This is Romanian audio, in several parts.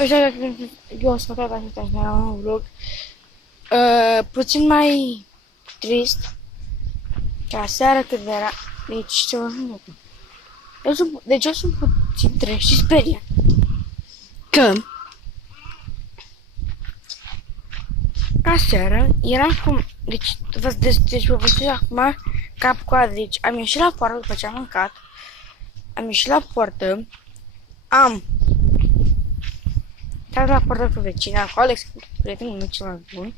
Așa, eu am spătat așa la un vlog. Puțin mai trist. Ca seara când era. Deci ce vă spun acum. Eu sunt puțin trist și speriat. Că ca seară eram cum. Deci vă văd acum cap-coadă. Deci am ieșit la poartă după ce am mâncat. Am ieșit la poartă. Am stat la poartă cu vecina, cu Alex, prietenul meu cel mai bun.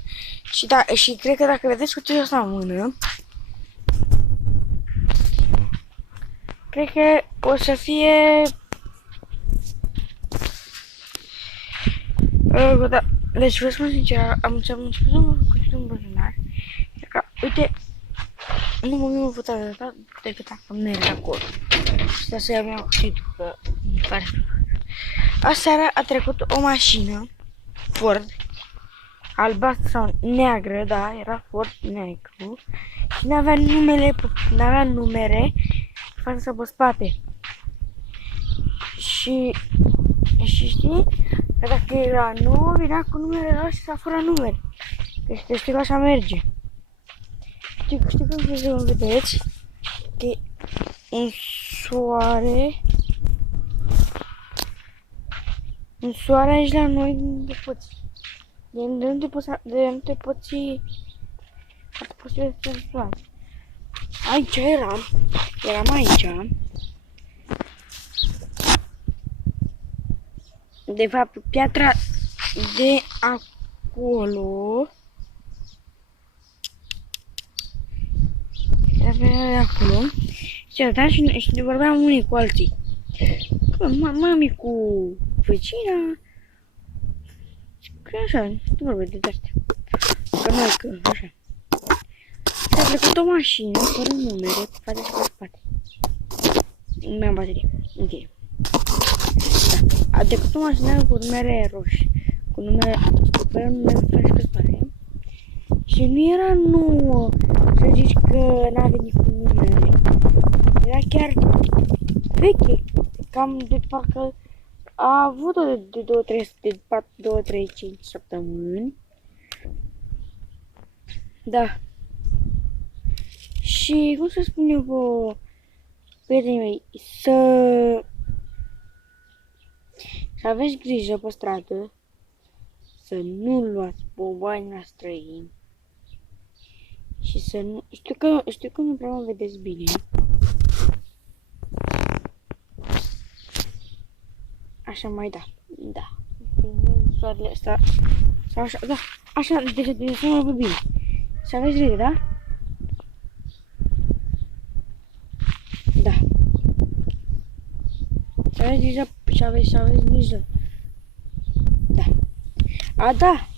Și da, și cred că dacă vedeți cuțiul ăsta în mână, cred că o să fie... Da. Deci vă spun sincer, am început să mă fac cuțiul în buzunar. Că, uite, nu mă pot arăta decât dacă merg acolo. Și da să iau meu cuțiul, că îmi pare. Aseară a trecut o mașină Ford albastră sau neagră, da, era Ford negru și n-avea numere față sau pe spate. Și știi că dacă era nouă, venea cu numere roșii sau fără numere. Deci știi că așa merge. Știi cum să vă vedeți? Că e un soare. Un soare aici la noi de poți. De nu te poți vedea soare. Aici eram aici. De fapt, piatra de acolo. Piatra de acolo. Și vorbeam unii cu alții. Mami cu vecina. Că așa, nu vorbesc de astea. Că noi, că așa. S-a trecut o mașină fără numere, cu față și pe spate. Nu mai am baterie. Ok. Da. A trecut o mașină cu numere roșii. Cu fără numere, cu față și pe spate. Și nu era nouă să zici că n-a venit cu numere. Era chiar veche. Cam de parcă a avut-o de 2-3-5 săptămâni. Da. Și cum să spun eu vă, prietenii mei, să aveți grijă pe stradă, să nu luați bomboane la străini și să nu... Știu că nu prea mă vedeți bine. Așa mai da. Da. Soarele ăsta. Sau așa, da. Așa, deci să mă văd bine. Să aveți grijă, da? Da. Să aveți grijă și aveți grijă. Da. A, da.